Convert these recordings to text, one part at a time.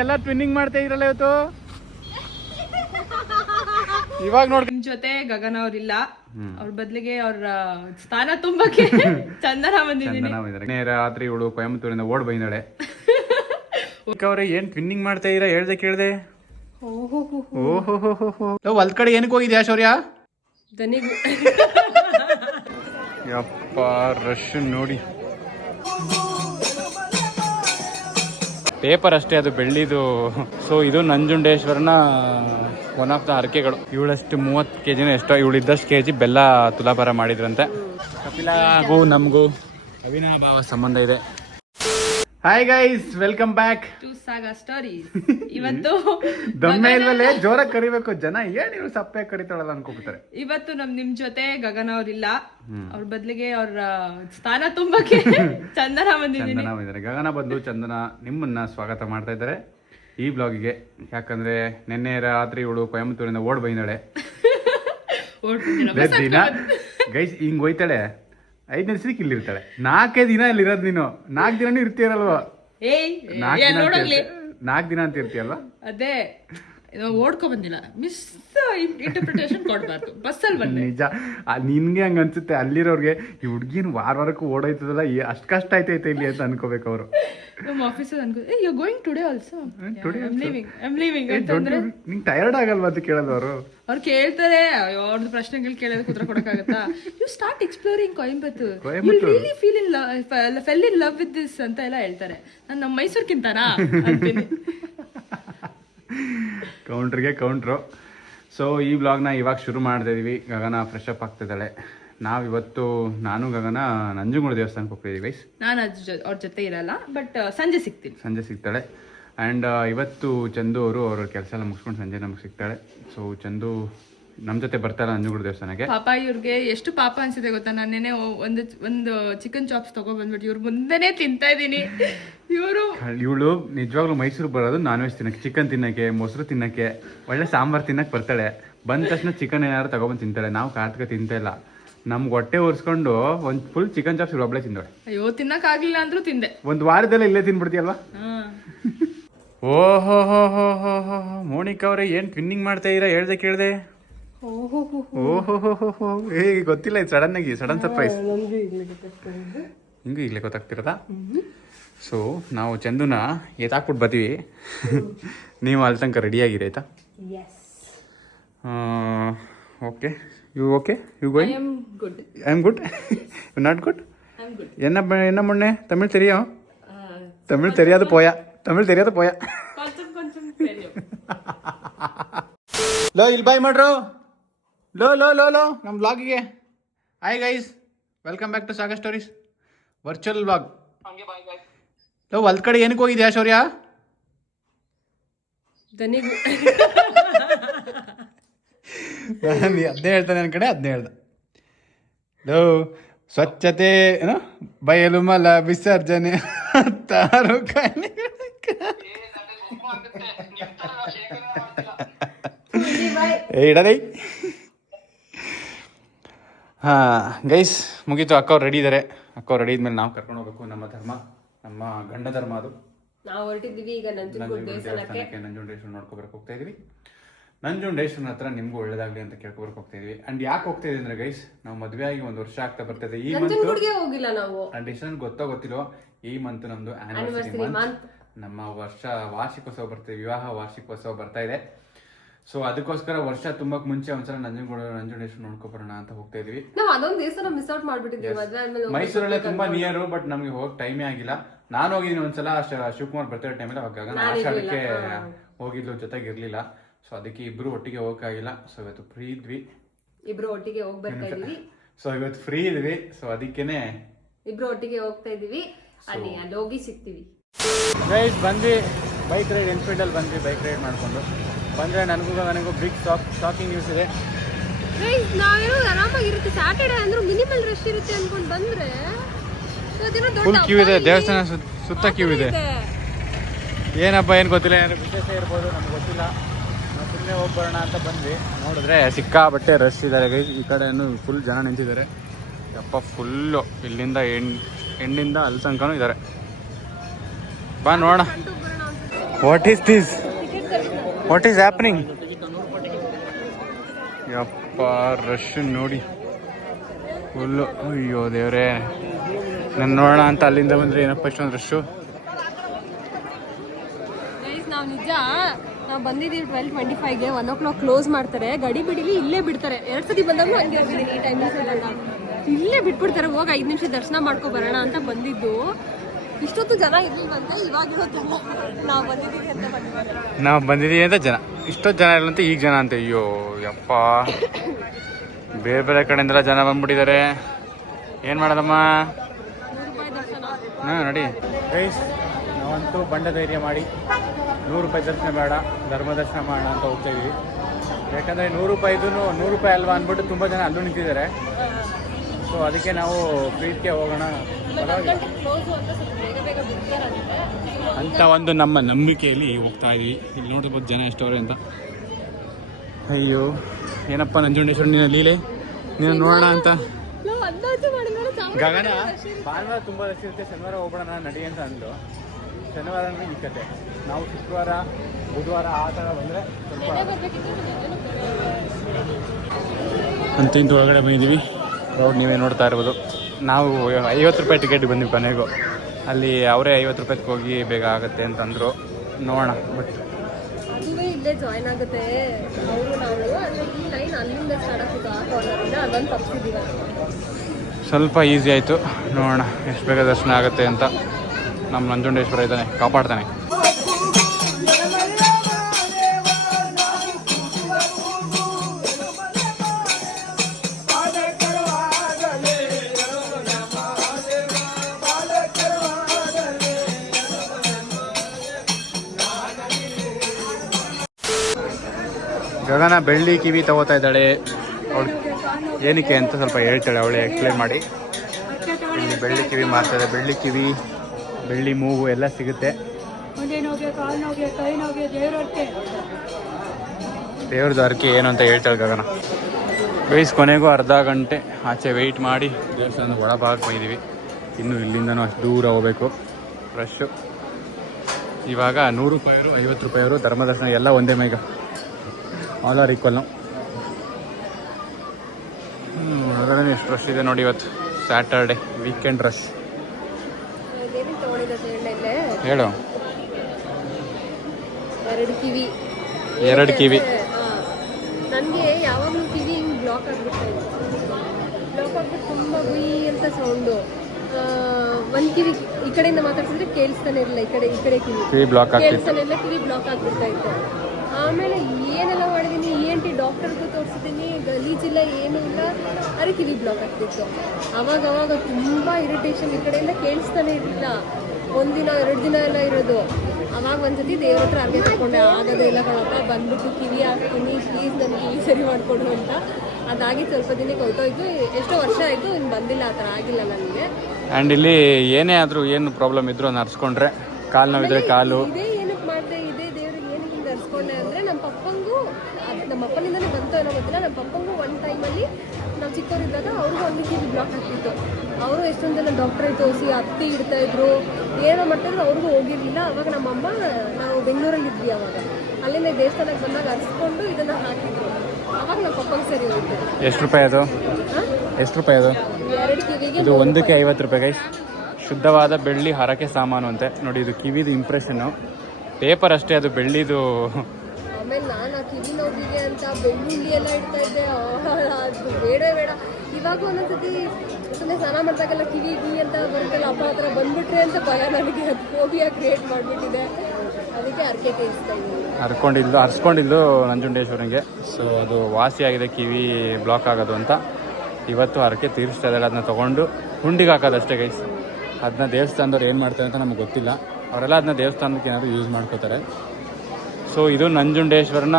ಎಲ್ಲ ಟ್ವಿನ್ನಿಂಗ್ ಮಾಡ್ತಾ ಇದ್ರಲ್ಲ ಇವತ್ತು? ಇವಾಗ ನೋಡ್ ನಿಮ್ಮ ಜೊತೆ ಗಗನ ಅವ್ರಿಲ್ಲ. ಅವ್ರ ಬದ್ಲಿಗೆ ಅವ್ರ ಸ್ಥಾನ ತುಂಬಕ್ಕೆ ಚಂದನ ಬಂದಿದ್ದೀನಿ. ಚಂದನ ಬಂದಿದ್ದಾರೆ. ನಿನ್ನೆ ರಾತ್ರಿ ಇವಳು ಕೊಯಂಬತ್ತೂರಿಂದ ಓಡ್ ಬೈನಾಳೆ ಅವ್ರೆ ಏನ್ ಟ್ವಿನ್ನಿಂಗ್ ಮಾಡ್ತಾ ಇದೀರಾ ಹೇಳ್ದೆ ಕೇಳ್ದೆ. ಓಹೋ ಹೊಲ್ದ್ ಕಡೆ ಏನಕ್ಕೆ ಹೋಗಿದ್ಯಾ ಶೌರ್ಯ? ದನಿಗೂ. ಯಪ್ಪ ರಶ್ ನೋಡಿ. ಪೇಪರ್ ಅಷ್ಟೇ, ಅದು ಬೆಳ್ಳಿದು. ಸೊ ಇದು ನಂಜುಂಡೇಶ್ವರನ ಒನ್ ಆಫ್ ದ ಹರಕೆಗಳು. ಇವಳಷ್ಟು ಮೂವತ್ತು ಕೆ ಜಿನ ಎಷ್ಟೋ, ಇವಳು ಇದ್ದಷ್ಟು ಕೆ ಜಿ ಬೆಲ್ಲ ತುಲಾಭಾರ ಮಾಡಿದ್ರಂತೆ. ಕಪಿಲಾಗೂ ನಮಗೂ ಅವಿನಾಭಾವ ಸಂಬಂಧ ಇದೆ. Hi guys welcome back to saga story ಇವತ್ತು ದಮ್ಮೆ ಇಲ್ವಲ್ಲೇ ಜೋರಾಗಿ ಕರಿಬೇಕು. ಜನ ಏನ್ ಇವ್ರು ಸಪ್ಪೆ ಕರಿತಾಳಲ್ಲ ಅನ್ಕೋತಾರೆ ಇವತ್ತು ನಮ್ ನಿಮ್ ಜೊತೆ ಗಗನ ಅವ್ರಿಲ್ಲ. ಅವ್ರ ಬದ್ಲಿಗೆ ಅವ್ರ ಸ್ಥಾನ ತುಂಬಕ್ಕೆ ಚಂದನ ಬಂದಿದ್ದೀನಿ. ಚಂದನ ಬಂದಿದ್ದಾರೆ. ಗಗನ ಬಂದು ಚಂದನ ನಿಮ್ಮನ್ನ ಸ್ವಾಗತ ಮಾಡ್ತಾ ಇದ್ದಾರೆ. ಈ ಬ್ಲಾಗಿಗೆ ಯಾಕಂದ್ರೆ ನಿನ್ನೆ ರಾತ್ರಿ ಇವಳು ಕೊಯಂಬತ್ತೂರಿಂದ ಓಡ್ ಬಂದಿದ್ದಾಳೆ. ದಿನ ಗೈಸ್ ಹಿಂಗ್ ಹೋಯ್ತಾಳೆ. ಐದನೇ ದಿವಸಕ್ಕೆ ಇಲ್ಲಿ ಇರ್ತಾಳೆ ನಾಲ್ಕೇ ದಿನ ಇಲ್ಲಿ ಇರೋದು ನೀನು. ನಾಲ್ಕು ದಿನನೂ ಇರ್ತೀರಲ್ವ ಏಯ್ ನಾಲ್ಕು ದಿನ ಅಂತ ನಾಲ್ಕು ದಿನ ಅಂತ ಇರ್ತೀಯಲ್ವಾ? ಅದೇ. ಓಡ್ಕೊ ಬಂದಿಲ್ಲ. ಮಿಸ್ ಇಂಟರ್ಪ್ರಿಟೇಷನ್ ಕೊಡ್ಬಾರ್ದು. ಬಸ್ಸಲ್ಲಿ ಬಂದೆ. ನಿಜ. ನಿನ್ಗೆ ಹಂಗ ಅನ್ಸುತ್ತೆ. ಅಲ್ಲಿರೋರ್ಗೆ ಈ ಹುಡ್ಗಿನ ವಾರ ವಾರಕ್ಕೂ ಓಡೋಯ್ತದಲ್ಲ ಅಷ್ಟು ಕಷ್ಟ ಆಯ್ತೈತೆ ಇಲ್ಲಿ ಅಂತ ಅನ್ಕೋಬೇಕು ಅವರು. ನಮ್ಮ ಆಫೀಸಲ್ಲಿ ಅನ್ಕೋ you going today also today I'm leaving I'm leaving ಅಂತಂದ್ರೆ ನಿಂಗೆ ಟಯರ್ಡ್ ಆಗಲ್ವಾ ಅಂತ ಕೇಳೋದು ಅವರು? ಅವ್ರು ಕೇಳ್ತಾರೆ. ಅವ್ರದ್ದು ಪ್ರಶ್ನೆಗಳು ಕೇಳೋದಕ್ಕೆ ಉತ್ತರ ಕೊಡಕ್ಕಾಗತ್ತಾ? You start exploring Coimbatore you. Really feel in fell in love with this ಅಂತ ಎಲ್ಲ ಹೇಳ್ತಾರೆ. ನಾನು ನಮ್ಮ ಮೈಸೂರ್ಕಿಂತನಾ? ಅಂತೀನಿ. ಕೌಂಟ್ರಿಗೆ ಕೌಂಟ್ರು. ಸೊ ಈ ಬ್ಲಾಗ್ನ ಇವಾಗ ಶುರು ಮಾಡ್ತಾ ಇದೀವಿ. ಗಗನ ಫ್ರೆಶ್ ಅಪ್ ಆಗ್ತಿದ್ದಾಳೆ. ನಾವು ಇವತ್ತು ನಾನು ಗಗನ ನಂಜುಗುಳ ದೇವಸ್ಥಾನಕ್ಕೆ ಹೋಗ್ತಿದ್ದೀವಿ ಗೈಸ್ ನಾನು ಅದ್ರ ಜೊ- ಅವ್ರ ಜೊತೆ ಇರಲ್ಲ ಬಟ್ ಸಂಜೆ ಸಿಗ್ತೀನಿ. ಸಂಜೆ ಸಿಗ್ತಾಳೆ. ಆ್ಯಂಡ್ ಇವತ್ತು ಚಂದು ಅವರು ಅವ್ರ ಕೆಲಸ ಎಲ್ಲ ಮುಗಿಸ್ಕೊಂಡು ಸಂಜೆ ನಮಗೆ ಸಿಗ್ತಾಳೆ. ಸೊ ಚಂದು ನಮ್ಮ ಜೊತೆ ಬರ್ತಾರೆ ನಂಜನಗೂಡು ದೇವಸ್ಥಾನಕ್ಕೆ? ಪಾಪ ಇವ್ರಿಗೆ ಎಷ್ಟು ಪಾಪ ಅನ್ಸಿದೆ ಗೊತ್ತಾ? ನಾನು ನೆನೆ ಒಂದು ಒಂದು ಚಿಕನ್ ಚಾಪ್ಸ್ ತಗೊಂಡ್ ಬಂದ್ಬಿಟ್ಟು ಇವ್ರ ಮುಂದೆನೆ ತಿಂತಾ ಇದ್ದೀನಿ. ಇವರು ಇವಳು ನಿಜವಾಗ್ಲೂ ಮೈಸೂರು ಬರೋದು ನಾನ್ ವೆಜ್ ತಿನ್ನಕ್ಕೆ ಚಿಕನ್ ತಿನ್ನಕ್ಕೆ ಮೊಸರು ತಿನ್ನಕ್ಕೆ ಒಳ್ಳೆ ಸಾಂಬಾರ್ ತಿನ್ನಕ್ಕೆ ಬರ್ತಾಳೆ. ಬಂದ ತಕ್ಷಣ ಚಿಕನ್ ಏನಾದ್ರು ತಗೊಬಂದು ತಿಂತಾಳೆ. ನಾವು ಕಾರ್ತಿಕ ತಿಂತ ಇಲ್ಲ. ನಮ್ಗೆ ಹೊಟ್ಟೆ ಒರೆಸ್ಕೊಂಡು ಒಂದು ಫುಲ್ ಚಿಕನ್ ಚಾಪ್ಸ್ ಒಬ್ಳೆ ತಿಂದೋಳೆ ಅಯ್ಯೋ ತಿನ್ನಕ್ ಆಗ್ಲಿಲ್ಲ ಅಂದ್ರೂ ತಿಂದೆ. ಒಂದು ವಾರದಲ್ಲ ಇಲ್ಲೇ ತಿನ್ಬಿಡ್ತೀಯಲ್ವಾ ಹಾ ಓಹೋ ಹೋ. ಹೋ ಹೋ ಹೋ ಹೋ ಮೋನಿಕಾ ಅವರೇ ಏನು ಟ್ವಿನ್ನಿಂಗ್ ಮಾಡ್ತಾ ಇದ್ದೀರಾ? ಹೇಳ್ದೆ ಕೇಳ್ದೆ. ಓಹೋ ಏ ಗೊತ್ತಿಲ್ಲ ಇದು ಸಡನ್ ಆಗಿ ಸಡನ್ ಸರ್ಪ್ರೈಸ್ ಹಿಂಗೂ ಈಗಲೇ ಗೊತ್ತಾಗ್ತಿರೋದಾ. ಸೊ ನಾವು ಚಂದುನ ಎತ್ತಾಕ್ಬಿಟ್ಟು ಬರ್ತೀವಿ ನೀವು ಅಲ್ಲಿ ತನಕ ರೆಡಿ ಆಗಿರಿ ಆಯ್ತಾ? Okay you okay you going I am good you not good ಎನ್ನ ಎನ್ನ ಮೊನ್ನೆ? ತಮಿಳ್ ತೆರಿಯೋ? ತಮಿಳ್ ತೆರಿಯೋದು ಪೋಯ. ತಮಿಳ್ ತೆರಿಯೋದು ಪೋಯ. ಲೋ ಇಲ್ಲಿ ಬಾಯ್ ಮಾಡ್ರು. ಲೋ ಲೋ ಲೋ ಲೋ ನಮ್ಮ ಬ್ಲಾಗಿಗೆ hi guys welcome back to saga stories virtual blog low ಹೊಲ್ದ ಕಡೆ ಏನಕ್ಕೆ ಹೋಗಿದ್ಯಾ ಶೌರ್ಯ? ದನಿಗೂ. ನಾನು ಅದನ್ನೇ ಹೇಳ್ತಾನೆ ನನ್ನ ಕಡೆ ಅದನ್ನೇ ಹೇಳ್ದ. ಲೋ ಸ್ವಚ್ಛತೆ ಏನು? ಬಯಲು ಮಲ ವಿಸರ್ಜನೆ ತಾರು ಇಡರೈ ಹಾ ಗೈಸ್ ಮುಗೀತು. ಅಕ್ಕವ್ರು ರೆಡಿ ಇದ್ದಾರೆ ಅಕ್ಕವ್ರು ರೆಡಿ ಇದ್ಮೇಲೆ ನಾವು ಕರ್ಕೊಂಡು ಹೋಗ್ಬೇಕು. ನಮ್ಮ ಧರ್ಮ ನಮ್ಮ ಗಂಡ ಧರ್ಮ ಅದು. ನಾವು ಹೊರಟಿದ್ದೀವಿ. ಈಗ ನಂಜುಂಡೇಶ್ವರಕ್ಕೆ ನಂಜುಂಡೇಶ್ವರ ನೋಡ್ಕೊಬರಕ್ಕೆ ಹೋಗ್ತಾ ಇದೀವಿ. ನಂಜುಂಡೇಶ್ವರನ ಹತ್ರ ನಿಮ್ಗೂ ಒಳ್ಳೇದಾಗಲಿ ಅಂತ ಕೇಳ್ಕೊಬರಕ್ಕೆ ಹೋಗ್ತಾ ಇದೀವಿ. ಅಂಡ್ ಯಾಕೆ ಹೋಗ್ತಾ ಇದೀವಿ ಅಂದ್ರೆ ಗೈಸ್ ನಾವು ಮದುವೆ ಆಗಿ ಒಂದು ವರ್ಷ ಆಗ್ತಾ ಬರ್ತಾ ಇದೆ. ಈ ಮಂತ್ ಹೋಗಿಲ್ಲ ನಾವು. ಡಿಸಿಷನ್ ಗೊತ್ತೋ ಗೊತ್ತಿಲ್ಲೋ ಈ ಮಂತ್ ನಮ್ದು ಆನಿವರ್ಸರಿ ಮಂತ್ ನಮ್ಮ ವರ್ಷ ವಾರ್ಷಿಕೋತ್ಸವ ಬರ್ತಾ ವಿವಾಹ ವಾರ್ಷಿಕೋತ್ಸವ ಬರ್ತಾ ಇದೆ. ಸೊ ಅದಕ್ಕೋಸ್ಕರ ವರ್ಷ ತುಂಬಕ್ ಮುಂಚೆ ಒಂದ್ಸಲ ನಂಜನಗೂಡ ನಂಜುಂಡೇಶ್ವರ ನೋಡ್ಕೊಬರೋಣ ಅಂತ ಹೋಗ್ತಾ ಇದೀವಿ. ನಾವು ಅದೊಂದು ದೇವಸ್ಥಾನ ಮಿಸ್ ಔಟ್ ಮಾಡ್ಬಿಟ್ಟಿದ್ವಿ ಮದ್ವೆ ಆದ್ಮೇಲೆ ಮೈಸೂರಲ್ಲೇ ತುಂಬಾ ನಿಯರ್ ಬಟ್ ನಮ್ಗೆ ಹೋಗಕ್ ಟೈಮೇ ಆಗಿಲ್ಲ. ನಾನು ಹೋಗಿದ್ದೀನಿ ಒಂದ್ಸಲ ಶಿವಕುಮಾರ್ ಬರ್ತಿರೋ ಟೈಮಲ್ಲಿ ಅವಾಗ ಆಷಾಢಕ್ಕೆ ಹೋಗಿದ್ಲು ಜೊತೆಗೆ ಇರ್ಲಿಲ್ಲ ಸೊ ಅದಕ್ಕೆ ಇಬ್ರು ಒಟ್ಟಿಗೆ ಹೋಗಕ್ಕಾಗಿಲ್ಲ ಸೊ ಇವತ್ತು ಫ್ರೀ ಇದ್ವಿ. ಇಬ್ರು ಒಟ್ಟಿಗೆ ಹೋಗ್ಬರ್ತಾ ಇದೀವಿ. ಸೊ ಇವತ್ತು ಫ್ರೀ ಇದ್ವಿ. ಸೊ ಅದಕ್ಕೇನೆ ಇಬ್ರು ಒಟ್ಟಿಗೆ ಹೋಗ್ತಾ ಇದೀವಿ. ಅಲ್ಲಿ ಅಲ್ಲಿ ಹೋಗಿ ಸಿಗ್ತೀವಿ. ಗೈಸ್ ಬಂದ್ವಿ. ಬೈಕ್ ರೈಡ್ ಎನ್ಫೀಲ್ಡ್ ಅಲ್ಲಿ ಬಂದ್ವಿ. ಬೈಕ್ ರೈಡ್ ಮಾಡ್ಕೊಂಡು. ಬಂದರೆ ನನಗೂ ನನಗೂ ಬಿಗ್ ಶಾಕ್ ಶಾಕಿಂಗ್ ನ್ಯೂಸ್ ಇದೆ. ನಾವೇನೋ ಆರಾಮಾಗಿರುತ್ತೆ. ಸ್ಯಾಟರ್ಡೆ ಅಂದ್ರೆ ಮಿನಿಮಲ್ ರಶ್ ಇರುತ್ತೆ ಅನ್ಕೊಂಡ್ ಬಂದ್ರೆ ಫುಲ್ ಕ್ಯೂ ಇದೆ ದೇವಸ್ಥಾನ ಸುತ್ತ- ಕ್ಯೂ ಇದೆ. ಏನಪ್ಪ ಏನು ಗೊತ್ತಿಲ್ಲ ಏನಾದ್ರು ವಿಶೇಷ ಇರ್ಬೋದು ನಮ್ಗೆ ಗೊತ್ತಿಲ್ಲ. ನಾವು ಸುಮ್ಮನೆ ಹೋಗಿ ಬರೋಣ ಅಂತ ಬಂದ್ವಿ. ನೋಡಿದ್ರೆ ಸಿಕ್ಕಾಬಟ್ಟೆ ರಶ್ ಇದ್ದಾರೆ ಗೈಸ್ ಈ ಕಡೆನೂ ಫುಲ್ ಜನ ನಿಂತಿದ್ದಾರೆ. ಯಪ್ಪ ಫುಲ್ಲು ಇಲ್ಲಿಂದ ಎಂಡ್ ಎಂಡಿಂದ ಅಲ್ಲಿ ತನಕನೂ ಇದ್ದಾರೆ. ಬಾ ನೋಡೋಣ. What is this what is happening ಯಪ್ಪ ರಶ್ ನೋಡಿ. ಫುಲ್ಲು ಅಯ್ಯೋ ದೇವ್ರೇ. ನಾನು ನೋಡೋಣ ಅಂತ ಅಲ್ಲಿಂದ ಬಂದರೆ ಏನಪ್ಪ ಇಷ್ಟೊಂದು ರಶ್ಶು ನಾವು ನಿಜ ನಾವು ಬಂದಿದ್ದೀವಿ ಟ್ವೆಲ್ ಟ್ವೆಂಟಿ ಫೈವ್ಗೆ ಒನ್ ಓ ಕ್ಲಾಕ್ ಕ್ಲೋಸ್ ಮಾಡ್ತಾರೆ. ಗಡಿ ಬಿಡಿಲಿ ಇಲ್ಲೇ ಬಿಡ್ತಾರೆ. ಎರಡು ಸತಿ ಬಂದಾಗ ಹಂಗೆ ಹೋಗಿದ್ದೀನಿ ಈ ಟೈಮ್ ಇಲ್ಲೇ ಬಿಟ್ಬಿಡ್ತಾರೆ. ಹೋಗಿ ಐದು ನಿಮಿಷ ದರ್ಶನ ಮಾಡ್ಕೊ ಬರೋಣ ಅಂತ ಬಂದಿದ್ದು. ಇಷ್ಟೊತ್ತು ಜನ ಇರ್ಲಿಲ್ವಂತೆ ಇವಾಗ ಜನ ನಾವು ಬಂದಿದ್ದೀವಿ ಅಂತ ಬಂದಿದ್ದಾರೆ ನಾವು ಬಂದಿದ್ದೀವಿ ಅಂತ ಜನ. ಇಷ್ಟೊತ್ತು ಜನ ಇರಲಂತೆ ಈಗ ಜನ ಅಂತ. ಅಯ್ಯೋ ಯಪ್ಪ. ಬೇರೆ ಬೇರೆ ಕಡೆಯಿಂದೆಲ್ಲ ಜನ ಬಂದ್ಬಿಟ್ಟಿದ್ದಾರೆ. ಏನು ಮಾಡೋದಮ್ಮ? ಹಾಂ ನೋಡಿ. ಗೈಸ್ ನಾವಂತೂ ಬಂಡ ಧೈರ್ಯ ಮಾಡಿ ನೂರು ರೂಪಾಯಿ ದರ್ಶನ ಬೇಡ ಧರ್ಮ ದರ್ಶನ ಮಾಡೋಣ ಅಂತ ಹೋಗ್ತಾ ಇದೀವಿ. ಯಾಕಂದರೆ ನೂರು ರೂಪಾಯಿದು ನೂರು ರೂಪಾಯಿ ಅಲ್ವಾ ಅಂದ್ಬಿಟ್ಟು ತುಂಬ ಜನ ಅಲ್ಲೂ ನಿಂತಿದ್ದಾರೆ. ಸೊ ಅದಕ್ಕೆ ನಾವು ಪ್ರೀತಿಗೆ ಹೋಗೋಣ. ಪರವಾಗಿಲ್ಲ. ಅಂತ ಒಂದು ನಮ್ಮ ನಂಬಿಕೆಯಲ್ಲಿ ಹೋಗ್ತಾ ಇದೀವಿ. ಇಲ್ಲಿ ನೋಡ್ಬೋದು ಜನ ಎಷ್ಟವ್ರೆ ಅಂತ. ಅಯ್ಯೋ ಏನಪ್ಪ ನಂಜುಂಡೇಶ್ವರ ನಿನ್ನ ಲೀಲೆ? ನೀನು ನೋಡೋಣ ಅಂತ. ಗಗನ ಭಾನುವಾರ ತುಂಬ ರಶ್ ಇರುತ್ತೆ. ಶನಿವಾರ ಹೋಗ್ಬಿಡೋಣ ನಡಿ ಅಂತ ಅಂದು ಶನಿವಾರ ಈ ಕತೆ. ನಾವು ಶುಕ್ರವಾರ ಬುಧವಾರ ಆ ಥರ ಬಂದರೆ ಅಂತ ಇಂತ ಒಳಗಡೆ ಬಂದಿದ್ದೀವಿ ರೋಡ್ ನೀವೇ ನೋಡ್ತಾ ಇರ್ಬೋದು. ನಾವು ಐವತ್ತು ರೂಪಾಯಿ ಟಿಕೆಟ್ ಬಂದ್ವಿ ಕೊನೆಗೂ. ಅಲ್ಲಿ ಅವರೇ ಐವತ್ತು ರೂಪಾಯಿಗೆ ಹೋಗಿ ಬೇಗ ಆಗುತ್ತೆ ಅಂತಂದರು. ನೋಡೋಣ ಬಟ್ ಅದುವೇ ಇಲ್ಲೇ ಜಾಯ್ನ್ ಆಗುತ್ತೆ. ಅವರು ನಾವು ಅಂದ್ರೆ ಈ ಲೈನ್ ಅಲ್ಲಿಂದ ಸ್ಟಾರ್ಟ್ ಆಗ್ತಿತ್ತು ಆ ಕಾರ್ನರಿಂದ ಅದನ್ನು ತಪ್ಪಿಸಿದ್ದೀವಿ ಸ್ವಲ್ಪ ಈಸಿ ಆಯಿತು. ನೋಡೋಣ ಎಷ್ಟು ಬೇಗ ದರ್ಶನ ಆಗುತ್ತೆ ಅಂತ. ನಮ್ಮ ನಂಜುಂಡೇಶ್ವರ ಇದ್ದಾನೆ ಕಾಪಾಡ್ತಾನೆ. ಗಗನ ಬೆಳ್ಳಿ ಕಿವಿ ತಗೋತಾ ಇದ್ದಾಳೆ. ಅವಳು ಏನಕ್ಕೆ ಅಂತ ಸ್ವಲ್ಪ ಹೇಳ್ತಾಳೆ, ಅವಳೆ ಎಕ್ಸ್ಪ್ಲೇನ್ ಮಾಡಿ. ಇಲ್ಲಿ ಬೆಳ್ಳಿ ಕಿವಿ ಮಾಡ್ತಾರೆ ಬೆಳ್ಳಿ ಕಿವಿ, ಬೆಳ್ಳಿ ಮೂಗು ಎಲ್ಲ ಸಿಗುತ್ತೆ. ದೇವ್ರದ್ದು ಹರಕೆ ಏನು ಅಂತ ಹೇಳ್ತಾಳೆ ಗಗನ. ಬೇಯಿಸ್ ಕೊನೆಗೂ ಅರ್ಧ ಗಂಟೆ ಆಚೆ ವೆಯ್ಟ್ ಮಾಡಿ ದೇವಸ್ಥಾನದ ಒಳಭಾಗಕ್ಕೆ ಬಂದಿದ್ದೀವಿ. ಇನ್ನು ಇಲ್ಲಿಂದನೂ ಅಷ್ಟು ದೂರ ಹೋಗ್ಬೇಕು. ಫ್ರೆಶ್ಶು ಇವಾಗ ನೂರು ರೂಪಾಯಿರು ಐವತ್ತು ರೂಪಾಯಿರು ಧರ್ಮದರ್ಶನ ಎಲ್ಲ ಒಂದೇ ಮೇಗ ಆಲ್ ಆರ್ ಈಕ್ವಲ್ ಒಳಗಡೆ ಎಷ್ಟು ರಶ್ ಇದೆ ನೋಡಿ ಇವತ್ತು. ಸ್ಯಾಟರ್ಡೆ ವೀಕೆಂಡ್ ರಶ್ ಹೇಳು ಎರಡು ಕಿವಿ. ಎರಡು ಕಿವಿ. ನನಗೆ ಯಾವಾಗಲೂ ಕಿವಿ ಹಿಂಗೆ ಬ್ಲಾಕ್ ಆಗ್ಬಿಡ್ತಾ ಬ್ಲಾಕ್ ಆಗ್ಬಿಟ್ಟು ತುಂಬ ಗುಯ್ ಅಂತ ಸೌಂಡು ಒಂದು ಕಿವಿ ಈ ಕಡೆಯಿಂದ ಮಾತಾಡ್ಸಿದ್ರೆ ಕೇಳಿಸ್ತಾನೆ ಇರಲಿಲ್ಲ ಈ ಕಡೆ ಈ ಕಡೆ ಕಿವಿ. ಕಿವಿ ಬ್ಲಾಕ್ ಆಗ್ತಿತ್ತು. ಕಿವಿ ಬ್ಲಾಕ್ ಆಗ್ಬಿಡ್ತಾ ಇತ್ತು. ಆಮೇಲೆ ಏನೆಲ್ಲ ಮಾಡಿದ್ದೀನಿ ಇ ಎನ್ ಟಿ ಡಾಕ್ಟರ್ಗೂ ತೋರಿಸಿದ್ದೀನಿ ಗಲೀಜಿಲ್ಲ ಏನೂ ಇಲ್ಲ ಅರೆ ಕಿವಿ ಬ್ಲಾಕ್ ಆಗ್ತಿತ್ತು ಅವಾಗ ಅವಾಗ ತುಂಬ ಇರಿಟೇಷನ್ ಈ ಕಡೆಯಿಂದ ಕೇಳಿಸ್ತಾನೆ ಇರಲಿಲ್ಲ. ಒಂದಿನ ಎರಡು ದಿನ ಎಲ್ಲ ಇರೋದು. ಅವಾಗ ಒಂದ್ಸತಿ ದೇವ್ರ ಹತ್ರ ಅರ್ಗೆ ತಗೊಂಡೆ ಆಗೋದೇ ಇಲ್ಲ ಕಣಪ್ಪ ಬಂದ್ಬಿಟ್ಟು ಕಿವಿ ಹಾಕ್ತೀನಿ ಪ್ಲೀಸ್ ನನ್ನ ಕಿವಿ ಸರಿ ಮಾಡಿಕೊಡು ಅಂತ. ಅದಾಗಿ ಸ್ವಲ್ಪ ದಿನಕ್ಕೆ ಹೊರಟೋಯ್ತು. ಎಷ್ಟೋ ವರ್ಷ ಆಯಿತು ಇನ್ನು ಬಂದಿಲ್ಲ ಆ ಥರ ಆಗಿಲ್ಲ ನನಗೆ. ಆ್ಯಂಡ್ ಇಲ್ಲಿ ಏನೇ ಆದರೂ ಏನು ಪ್ರಾಬ್ಲಮ್ ಇದ್ರೂ ಅದನ್ನ ಹರ್ಸ್ಕೊಂಡ್ರೆ ಕಾಲು ನೋವಿದ್ರೆ ಕಾಲು. ಇದೇ ಎಷ್ಟೊಂದು ಜನ ಡಾಕ್ಟ್ರೇ ತೋರಿಸಿ ಅತ್ತಿ ಇಡ್ತಾ ಇದ್ರು. ಏನೋ ಮಾಡ್ತಿದ್ರು ಅವ್ರಿಗೂ ಹೋಗಿರ್ಲಿಲ್ಲ. ಅವಾಗ ನಮ್ಮಮ್ಮ ನಾವು ಬೆಂಗಳೂರಲ್ಲಿ ಇದ್ವಿ ಅವಾಗ. ಅಲ್ಲಿಂದ ದೇವಸ್ಥಾನಕ್ಕೆ ಬಂದಾಗ ಅರ್ಸ್ಕೊಂಡು ಇದನ್ನು ಹಾಕಿದ್ರು. ಅವಾಗ ನಮ್ಮ ಪಪ್ಪಂಗೆ ಸರಿ ಹೋಯ್ತು. ಎಷ್ಟು ರೂಪಾಯಿ ಅದು? ಎಷ್ಟು ರೂಪಾಯಿ ಅದು? ಎರಡು ಕಿವಿಗೆ ಇದು ಒಂದಕ್ಕೆ ಐವತ್ತು ರೂಪಾಯಿ ಗೈಸ್ ಶುದ್ಧವಾದ ಬೆಳ್ಳಿ ಹರಕೆ ಸಾಮಾನು ಅಂತೆ ನೋಡಿ ಇದು ಕಿವಿದು ಇಂಪ್ರೆಷನ್ನು ಪೇಪರ್ ಅಷ್ಟೇ ಅದು ಬೆಳ್ಳಿದು. ಆಮೇಲೆ ನಾನು ಆ ಕಿವಿ ನೋವಿಗೆ ಅಂತ ಬೆಳ್ಳುಳ್ಳಿ ಎಲ್ಲ ಇಡ್ತಾ ಇದ್ದೆ. ಬೇಡ ಬೇಡ. ಇವಾಗ ಒಂದೊಂದ್ಸತಿ ಸುಮ್ಮನೆ ಸ್ನಾನ ಮಾಡಿದಾಗೆಲ್ಲ ಕಿವಿ ಗಿ ಅಂತ ಬರುತ್ತಲ್ಲ, ಅಪ್ಪ ಹತ್ರ ಬಂದ್ಬಿಟ್ರೆ ಅಂತ ಭಯ ನನಗೆ. ಅದು ಫೋಬಿಯಾ ಕ್ರಿಯೇಟ್ ಮಾಡಿಬಿಟ್ಟಿದೆ. ಅದಕ್ಕೆ ಅರ್ಕೆ ತೀರಿಸ್ತಾ ಇದ್ದೀನಿ. ಹರ್ಕೊಂಡಿದ್ದು, ಹರ್ಸ್ಕೊಂಡಿದ್ದು ನಂಜುಂಡೇಶ್ವರಂಗೆ. ಸೊ ಅದು ವಾಸಿಯಾಗಿದೆ ಕಿವಿ ಬ್ಲಾಕ್ ಆಗೋದು ಅಂತ. ಇವತ್ತು ಹರಕೆ ತೀರಿಸ್ತಾ ಇದ್ದಾರೆ, ಅದನ್ನ ತಗೊಂಡು ಹುಂಡಿಗೆ ಹಾಕೋದಷ್ಟೇ ಗೈಸ್ ಅದನ್ನ ದೇವಸ್ಥಾನದವ್ರು ಏನು ಮಾಡ್ತಾರೆ ಅಂತ ನಮಗೆ ಗೊತ್ತಿಲ್ಲ. ಅವರೆಲ್ಲ ಅದನ್ನ ದೇವಸ್ಥಾನಕ್ಕೆ ಏನಾದರೂ ಯೂಸ್ ಮಾಡ್ಕೋತಾರೆ. ಸೊ ಇದು ನಂಜುಂಡೇಶ್ವರನ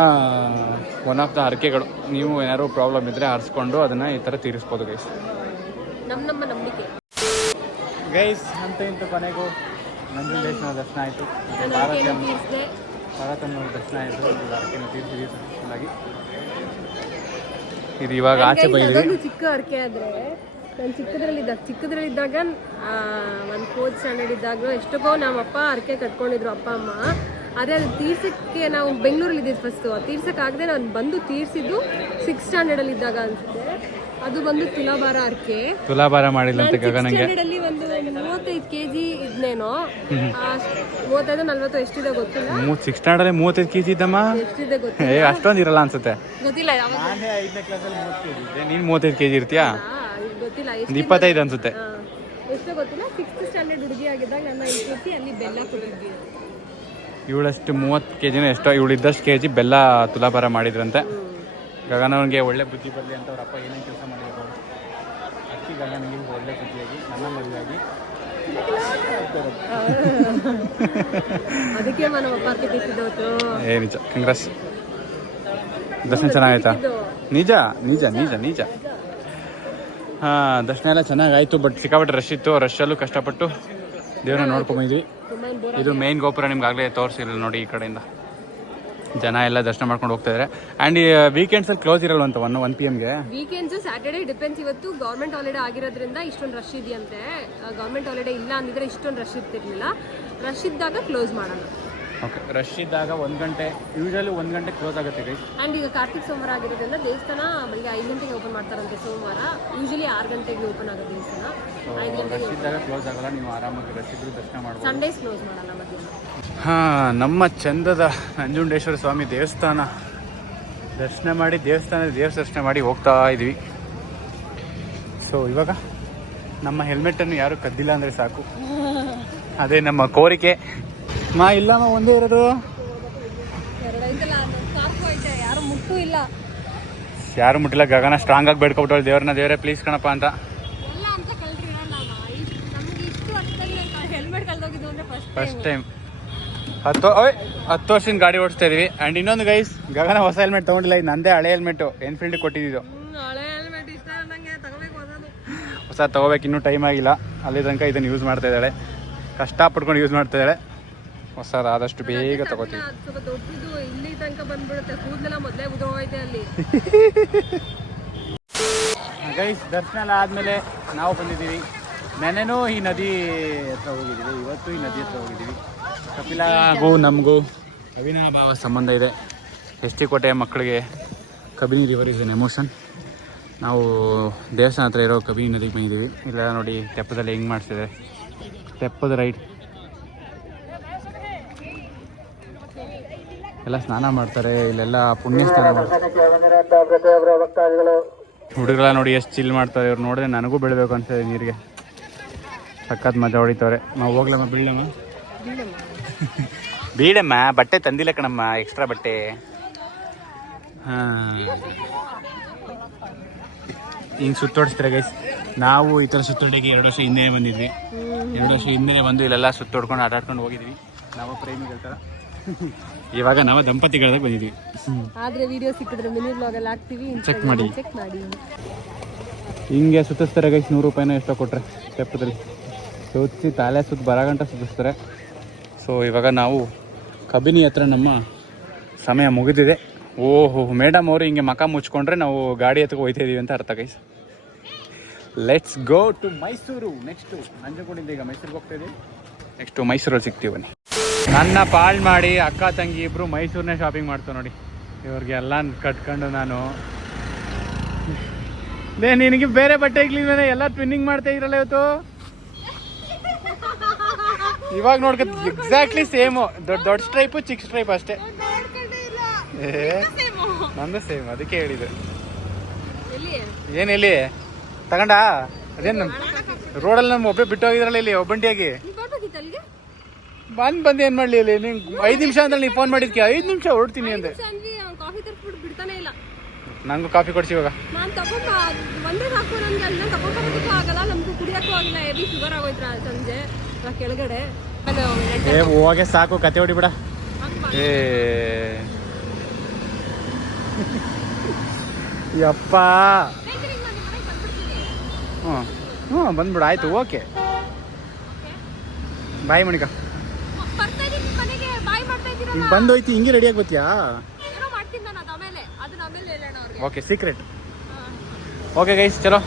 ಒನ್ ಆಫ್ ದ ಹರಕೆಗಳು. ನೀವು ಏನಾದ್ರು ಪ್ರಾಬ್ಲಮ್ ಇದ್ದರೆ ಆರಿಸ್ಕೊಂಡು ಅದನ್ನು ಈ ಥರ ತೀರಿಸ್ಬೋದು ಗೈಸ್ ನಮ್ಮ ನಮ್ಮ ನಂಬಿಕೆ. ಗೈಸ್ ಅಂತ ಇಂತ ಕೊನೆಗೂ ನಂಜುಂಡೇಶ್ವರ ದರ್ಶನ ಆಯಿತು. ಭಾರತ ಅರ್ಕೆಯನ್ನು ದರ್ಶನ ಆಯಿತು. ಹರಕೆನ ತೀರಿಸಿದ್ವಿ ಸಕ್ಸಸ್ಫುಲ್ಲಾಗಿ ಇದು ಇವಾಗ ಆಚೆ ಬಂದಿದೆ. ಚಿಕ್ಕ ಹರಕೆ ಆದ್ರೆ ನಾನು ಚಿಕ್ಕದ್ರಲ್ಲಿದ್ದಾಗ ಚಿಕ್ಕದ್ರಲ್ಲಿದ್ದಾಗ ಒಂದು ಫೋರ್ತ್ ಸ್ಟ್ಯಾಂಡರ್ಡ್ ಇದ್ದಾಗ ಎಷ್ಟಕ್ಕೋ ನಮ್ಮಪ್ಪ ಹರಕೆ ಕಟ್ಕೊಂಡಿದ್ರು ಅಪ್ಪ ಅಮ್ಮ. ಅದೇ ಅದು ತೀರ್ಸಕ್ಕೆ ನಾವು ಬೆಂಗಳೂರಲ್ಲಿ ಫಸ್ಟು ಫಸ್ಟು ತೀರ್ಸೋಕ್ಕಾಗದೆ ನಾನು ಬಂದು ತೀರ್ಸಿದ್ದು ಸಿಕ್ಸ್ ಸ್ಟ್ಯಾಂಡರ್ಡಲ್ಲಿ ಇದ್ದಾಗ ಅನ್ಸುತ್ತೆ. ಅದು ಬಂದು ತುಲಾಭಾರ ಅರ್ಕೆ ತುಲಾಭಾರ ಮಾಡಿಲ್ಲಂತೆ ಗಗನಂಗೆ? ಸ್ಟ್ಯಾಂಡರ್ಡ್ ಅಲ್ಲಿ ಒಂದು ಮೂವತ್ತೈದು ಕೆಜಿ ಇದ್ನೇನೋ? ಆ, ಮೂವತ್ತೈದು ನಲ್ವತ್ತು ಎಷ್ಟಿದೆ ಗೊತ್ತಿಲ್ಲ. ಮೂ ಸಿಕ್ಸ್ ಸ್ಟ್ಯಾಂಡರ್ಡ್ ಮೂವತ್ತೈದು ಕೆ ಜಿ ಇದ್ದಮ್ಮ? ಎಷ್ಟಿದೆ ಗೊತ್ತಿಲ್ಲ. ಏ ಅಷ್ಟೊಂದು ಇರಲ್ಲ ಅನ್ಸುತ್ತೆ. ಗೊತ್ತಿಲ್ಲ ನಾನೇ ಐದನೇ ಕ್ಲಾಸಲ್ಲಿ ಮೂವತ್ತು ಇದ್ದೆ. ನೀನು ಮೂವತ್ತೈದು ಕೆ ಜಿ ಇರ್ತೀಯಾ ಇದು ಗೊತ್ತಿಲ್ಲ ಎಷ್ಟು ಇಪ್ಪತ್ತೈದು ಅನ್ಸುತ್ತೆ. ಎಷ್ಟು ಗೊತ್ತಿಲ್ಲ. 6th ಸ್ಟ್ಯಾಂಡರ್ಡ್ ಹುಡುಗಿ ಆಗಿದ್ದಾಗ ನನ್ನ ಅಲ್ಲಿ ಬೆಲ್ಲ ಕೊಟ್ಟಿದ್ವಿ. ಇವಳಷ್ಟು ಮೂವತ್ತು ಕೆ ಜಿನ ಎಷ್ಟೋ ಇವಳು ಇದ್ದಷ್ಟು ಕೆ ಜಿ ಬೆಲ್ಲ ತುಲಾಭಾರ ಮಾಡಿದ್ರಂತೆ. ಗಗನವನಿಗೆ ಒಳ್ಳೆ ಬುದ್ಧಿ ಬರಲಿ ಅಂತ ಅವ್ರ ಅಪ್ಪ ಏನೇನು ಕೆಲಸ ಮಾಡಿರ್ಬೋದು ಅಕ್ಕಿ ಗಗನಿಗೆ ಒಳ್ಳೆ ಬುದ್ಧಿಯಾಗಿ ನನ್ನ ಮದುವೆಯಾಗಿ. ಏ ನಿಜ. ಕಂಗ್ರೆಸ್ ದರ್ಶನ ಚೆನ್ನಾಗಾಯ್ತಾ ನಿಜ ನಿಜ ನಿಜ ನಿಜ. ಹಾಂ ದರ್ಶನ ಎಲ್ಲ ಚೆನ್ನಾಗಾಯ್ತು ಬಟ್ ಸಿಕ್ಕಾಪಟ್ಟೆ ರಶ್ ಇತ್ತು. ರಶಲ್ಲೂ ಕಷ್ಟಪಟ್ಟು ದೇವ್ರನ್ನ ನೋಡ್ಕೊಂಬಂದ್ವಿ ಇದು ಮೇನ್ ಗೋಪುರ ನಿಮ್ಗೆ ಆಗಲೇ ತೋರಿಸಿರಲ್ಲ ನೋಡಿ ಈ ಕಡೆಯಿಂದ. ಜನ ಎಲ್ಲ ದರ್ಶನ ಮಾಡ್ಕೊಂಡು ಹೋಗ್ತಾ ಇದ್ದಾರೆ ಆ್ಯಂಡ್ ವೀಕೆಂಡ್ಸಲ್ಲಿ ಕ್ಲೋಸ್ ಇರಲ್ವಂತ ಒನ್ ಒನ್ ಪಿ ಎಮ್ಗೆ ವೀಕೆಂಡ್ಸ್ ಸ್ಯಾಟರ್ಡೇ ಡಿಪೆಂಡ್ಸ್ ಇವತ್ತು. ಗೌರ್ಮೆಂಟ್ ಹಾಲಿಡೇ ಆಗಿರೋದ್ರಿಂದ ಇಷ್ಟೊಂದು ರಶ್ ಇದೆಯಂತೆ. ಗೌರ್ಮೆಂಟ್ ಹಾಲಿಡೇ ಇಲ್ಲ ಅಂದಿದ್ರೆ ಇಷ್ಟೊಂದು ರಶ್ ಇರ್ತಿರ್ಲಿಲ್ಲ. ರಶ್ ಇದ್ದಾಗ ಕ್ಲೋಸ್ ಮಾಡೋಣ ಓಕೆ ರಶ್ ಇದ್ದಾಗ ಒಂದು ಗಂಟೆ ಯೂಶಲಿ ಒಂದು ಗಂಟೆ ಕ್ಲೋಸ್ ಆಗುತ್ತೆ ಗೈಸ್ ಆ್ಯಂಡ್ ಈಗ ಕಾರ್ತಿಕ್ ಸೋಮವಾರ ಆಗಿರೋದ್ರಿಂದ ದೇವಸ್ಥಾನ ಬೆಳಿಗ್ಗೆ ಐದು ಗಂಟೆಗೆ ಓಪನ್ ಮಾಡ್ತಾರಂತೆ ಸೋಮವಾರ. ಯೂಶಲಿ ಆರು ಗಂಟೆಗೆ ಓಪನ್ ಆಗುತ್ತೆ ದೇವಸ್ಥಾನ. ಐದು ಗಂಟೆಗೆ ರಶ್ ಇದ್ದಾಗ ಕ್ಲೋಸ್ ಆಗಲ್ಲ ನೀವು ಆರಾಮಾಗಿ ರಶ್ ಇದ್ರು ದರ್ಶನ ಮಾಡ್ಬೋದು. ಸಂಡೇಸ್ ಕ್ಲೋಸ್ ಮಾಡಲ್ಲ ಮಧ್ಯಾಹ್ನ ಹಾಂ ನಮ್ಮ ಚಂದದ ನಂಜುಂಡೇಶ್ವರ ಸ್ವಾಮಿ ದೇವಸ್ಥಾನ. ದರ್ಶನ ಮಾಡಿ ದೇವಸ್ಥಾನದ ದೇವ್ರ ದರ್ಶನ ಮಾಡಿ ಹೋಗ್ತಾ ಇದ್ವಿ. ಸೊ ಇವಾಗ ನಮ್ಮ ಹೆಲ್ಮೆಟನ್ನು ಯಾರು ಕದ್ದಿಲ್ಲ ಅಂದರೆ ಸಾಕು. ಅದೇ ನಮ್ಮ ಕೋರಿಕೆ. ಮಾ ಇಲ್ಲಮ್ಮ ಒಂದೇ ಇರೋದು. ಯಾರು ಮುಟ್ಟೂ ಇಲ್ಲ. ಯಾರು ಮುಟ್ಟಿಲ್ಲ ಗಗನ ಸ್ಟ್ರಾಂಗ್ ಆಗಿ ಬೇಡ್ಕೊಬಿಟ್ಟವಳು ದೇವ್ರನ್ನ ದೇವರೇ ಪ್ಲೀಸ್ ಕಣಪ್ಪ ಅಂತ. ಎಲ್ಲ ಅಂತ ಕಳ್ರಿ ನಮ್ಗೆ ಇಷ್ಟು ವರ್ಷದಲ್ಲಿ ಹೆಲ್ಮೆಟ್ ಕಳ್ದೋಗಿದ್ದು ಅಂದ್ರೆ ಫಸ್ಟ್ ಟೈಮ್ ಹತ್ತು ಓಯ್ ಹತ್ತು ವರ್ಷದಿಂದ ಗಾಡಿ ಓಡಿಸ್ತಾ ಇದೀವಿ. ಆ್ಯಂಡ್ ಇನ್ನೊಂದು ಗೈಸ್ ಗಗನ ಹೊಸ ಹೆಲ್ಮೆಟ್ ತೊಗೊಂಡಿಲ್ಲ ಇದು ನಂದೇ ಹಳೆ ಹೆಲ್ಮೆಟ್ ಎನ್ಫೀಲ್ಡ್ ಕೊಟ್ಟಿದ್ದು. ಹಳೆ ಹೆಲ್ಮೆಟ್ ಇಷ್ಟ ನಂಗೆ ತಗೋಬೇಕು ಹೋಗೋದು ಹೊಸ ತಗೋಬೇಕು ಇನ್ನೂ ಟೈಮ್ ಆಗಿಲ್ಲ. ಅಲ್ಲಿ ತನಕ ಇದನ್ನು ಯೂಸ್ ಮಾಡ್ತಾ ಇದ್ದಾಳೆ. ಕಷ್ಟಪಟ್ಕೊಂಡು ಯೂಸ್ ಮಾಡ್ತಾ ಇದ್ದಾಳೆ. ಹೊಸದು ಆದಷ್ಟು ಬೇಗ ತಗೋತೀವಿ. ಸ್ವಲ್ಪ ದೊಡ್ಡದು ಇಲ್ಲಿ ತನಕ ಬಂದ್ಬಿಡುತ್ತೆ. ಕೂದಲೆಲ್ಲ ಮೊದಲೇ ಉದೋಗೈತೆ ಅಲ್ಲಿ. ಗೈಸ್ ದರ್ಶನ ಎಲ್ಲ ಆದಮೇಲೆ ನಾವು ಬಂದಿದ್ದೀವಿ. ನೆನೆನೂ ಈ ನದಿ ಹತ್ರ ಹೋಗಿದ್ದೀವಿ. ಇವತ್ತು ಈ ನದಿ ಹತ್ರ ಹೋಗಿದ್ದೀವಿ. ಕಪಿಲಾಗೂ ನಮಗೂ ಅವಿನಾಭಾವ ಸಂಬಂಧ ಇದೆ. ಎಸ್ ಟಿ ಕೋಟೆಯ ಮಕ್ಕಳಿಗೆ Kabini river is an emotion ನಾವು ದೇವಸ್ಥಾನ ಹತ್ರ ಇರೋ ಕಬಿನಿ ನದಿಗೆ ಬಂದಿದ್ದೀವಿ. ಇಲ್ಲ ನೋಡಿ ತೆಪ್ಪದಲ್ಲಿ ಹೆಂಗೆ ಮಾಡಿಸಿದೆ ತೆಪ್ಪದ ರೈಟ್ ಎಲ್ಲ ಸ್ನಾನ ಮಾಡ್ತಾರೆ ಇಲ್ಲೆಲ್ಲ ಪುಣ್ಯ ಸ್ನಾನ ಮಾಡ್ತಾರೆ. ಹುಡುಗರ ನೋಡಿ ಎಷ್ಟು ಚಿಲ್ ಮಾಡ್ತಾರೆ ಇವ್ರು ನೋಡಿದ್ರೆ ನನಗೂ ಬೆಳಬೇಕು ಅನ್ಸಿದೆ ನೀರಿಗೆ. ಸಖತ್ ಮಜಾ ಹೊಡಿತವ್ರೆ. ನಾವು ಹೋಗ್ಲಮ್ಮ ಬೀಳಮ್ಮ? ಬೀಳಮ್ಮ ಬಟ್ಟೆ ತಂದಿಲ್ಲ ಕಣಮ್ಮ ಎಕ್ಸ್ಟ್ರಾ ಬಟ್ಟೆ. ಹಾಂ. ಹಿಂಗೆ ಸುತ್ತೋಡಿಸ್ತಾರೆ ಗೈಸ್ ನಾವು ಈ ಥರ ಸುತ್ತೋಡಿಗೆ ಎರಡು ವರ್ಷ ಹಿಂದೆ ಬಂದಿದ್ವಿ. ಎರಡು ವರ್ಷ ಹಿಂದೆ ಬಂದು ಇಲ್ಲೆಲ್ಲ ಸುತ್ತೋಡ್ಕೊಂಡು ಆಟಾಡ್ಕೊಂಡು ಹೋಗಿದ್ವಿ. ನಾವು ಪ್ರೇಮಿಗಳ ಥರ ಇವಾಗ ನಾವು ದಂಪತಿಗಳಾಗ ಬಂದಿದ್ದೀವಿ ಆದ್ರೆ ವಿಡಿಯೋ ಸಿಕ್ಕಿದ್ರೆ ಮಿನಿ ಬ್ಲಾಗ್ ಅಲ್ಲಿ ಹಾಕ್ತೀವಿ ಚೆಕ್ ಮಾಡಿ. ಚೆಕ್ ಮಾಡಿ. ಹಿಂಗೆ ಸುತ್ತಿಸ್ತಾರೆ ಗೈಸ್ ನೂರು ರೂಪಾಯಿನ ಎಷ್ಟೋ ಕೊಟ್ರೆ ಸ್ಟೆಪ್ದಲ್ಲಿ ಸುತ್ತಿ ತಾಲೆ ಸುತ್ತ ಬರ ಗಂಟ ಸುತ್ತಿಸ್ತಾರೆ. ಸೊ ಇವಾಗ ನಾವು ಕಬಿನಿ ಹತ್ರ ನಮ್ಮ ಸಮಯ ಮುಗಿದಿದೆ. ಓಹೋ ಮೇಡಮ್ ಅವರು ಹಿಂಗೆ ಮಕ ಮುಚ್ಕೊಂಡ್ರೆ ನಾವು ಗಾಡಿ ಹತ್ತಕ್ಕೆ ಹೋಯ್ತಾ ಇದ್ದೀವಿ ಅಂತ ಅರ್ಥ guys let's go to Mysuru next ನಂಜನಗೂಡಿಂದ ಈಗ ಮೈಸೂರಿಗೆ ಹೋಗ್ತಾ ಇದ್ದೀವಿ ನೆಕ್ಸ್ಟು ಮೈಸೂರಲ್ಲಿ ಸಿಗ್ತೀವಿ ಬನ್ನಿ. ನನ್ನ ಪಾಳ್ ಮಾಡಿ ಅಕ್ಕ, ತಂಗಿ ಇಬ್ರು ಮೈಸೂರನ್ನೇ ಶಾಪಿಂಗ್ ಮಾಡ್ತಾವೆ ನೋಡಿ. ಇವ್ರಿಗೆಲ್ಲ ಕಟ್ಕೊಂಡು ನಾನು. ಲೇ, ನಿನಗೆ ಬೇರೆ ಬಟ್ಟೆ ಎಲ್ಲ ಟ್ವಿನ್ನಿಂಗ್ ಮಾಡ್ತಾ ಇರಲ್ಲ ಇವತ್ತು? ಇವಾಗ ನೋಡ್ಕ ಎಕ್ಸಾಕ್ಟ್ಲಿ ಸೇಮು ದೊಡ್ಡ ದೊಡ್ಡ ಸ್ಟ್ರೈಪು ಚಿಕ್ಕ ಸ್ಟ್ರೈಪ್ ಅಷ್ಟೇ. ಏ, ನಂದು ಸೇಮ್ ಅದಕ್ಕೆ ಹೇಳಿದ್ದು. ಏನಿಲ್ಲಿ ತಗೊಂಡ? ಅದೇನು ರೋಡಲ್ಲಿ ನಮ್ಮ ಒಬ್ಬ ಬಿಟ್ಟು ಹೋಗಿದ್ರಲ್ಲ ಇಲ್ಲಿ, ಒಬ್ಬಂಟಿಯಾಗಿ? ಬಂದ್ ಬಂದ್ ಏನ್ ಮಾಡ್ಲಿ ಇಲ್ಲಿ? ನಿಂಗೆ ಐದು ನಿಮಿಷ ಅಂದ್ರೆ ನೀವು ಫೋನ್ ಮಾಡಿದ್ಕೆ. ಐದು ನಿಮಿಷ ಹೊರಡ್ತೀನಿ ಅಂದ್ರೆ ಅಂದ್ವಿ ಅವ್ನು ಕಾಫಿ ತರ್ಸ್ಬಿಟ್ಟು ಬಿಡ್ತಾನೆ ಇಲ್ಲ. ನಂಗೂ ಕಾಫಿ ಕೊಡ್ಸಿ ಇವಾಗ. ನಾನು ತಗೊಂಡ ಒಂದೇ ಸಾಕು ನನಗೆ ಅಲ್ಲಿ ತಗೊಂಡ್ಬರೋದಕ್ಕೂ ಆಗಲ್ಲ ನಮ್ಗೂ ಕುಡಿಯೋಕ್ಕೂ ಆಗಿಲ್ಲ. ಹೆವಿ ಶುಗರ್ ಆಗೋಯ್ತು ರಾ- ಸಂಜೆ? ನಾ ಕೆಳಗಡೆ. ನಾನು ಏ ಹೋಗೆ ಸಾಕು ಕತೆ ಹೊಡಿ ಬಿಡ ಮಾಡ್- ಏ. ಯಪ್ಪ. ಹ್ಞೂ ಹ್ಞೂ ಬಂದ್ಬಿಡು ಆಯ್ತು ಓಕೆ. ಬಾಯ್ ಮಣಿಕ ಬರ್ತಾ ಇದೀನಿ ನಿಮ್ ಮನೆಗೆ ಬಾಯ್ ಮಾಡ್ತಾ ಇದ್ದೀರಲ್ಲ ಈಗ ಬಂದು ಹೋಯ್ತು ಹಿಂಗೆ ರೆಡಿಯಾಗಿ ಅವ್ರಿಗೆ. ಓಕೆ ಸೀಕ್ರೆಟ್ ಓಕೆ ಗೈಸ್ ಚಲೋ.